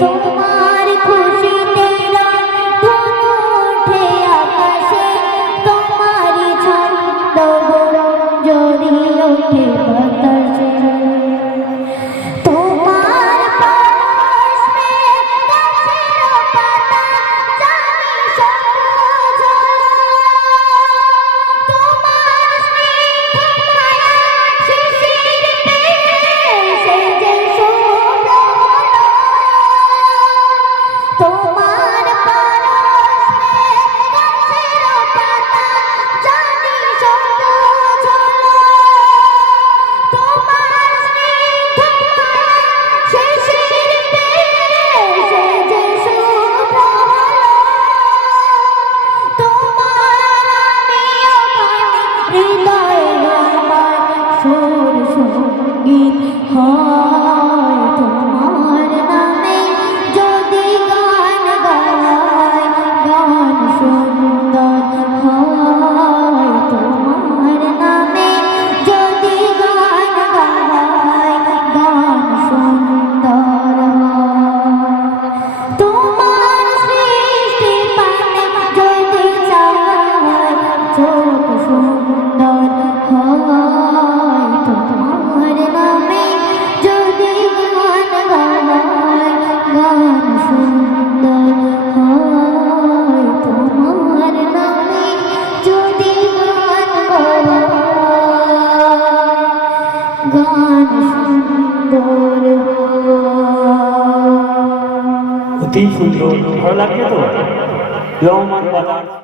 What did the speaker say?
তোমার খুশিতে রাত ওঠে আকাশে, তোমারই ছন্দ জড়ি ওঠে বাতাসে। তোমার পরশে গাছের পাতা জানি সবুজ হলো, তোমার স্নিগ্ধ মায়া শিশির পেয়ে সেজে শুভ্র হলো। তোমার পরশে গাছের পাতা জানি সবুজ হলো, তোমার স্নিগ্ধ মায়া শিশির পেয়ে সেজে শুভ্র হলো। তোমার আমিও গানে হৃদয়ে আমার সুর সঙ্গীত হয়, তোমার নামে যদি গান গাই গান সুন্দর হয়, তোমার নামে যদি গান গাই গান সুন্দর হয়। তোমার সৃষ্টি পানে যদি চাই চোখ সুন্দর হয়, তোমার নামে যদি গান গাই গান সুন্দর হয়, তোমার নামে যদি গান গাই গান সুন্দর হয়। অতি সুন্দর, ভালো লাগছে তো? রহমান বাজার।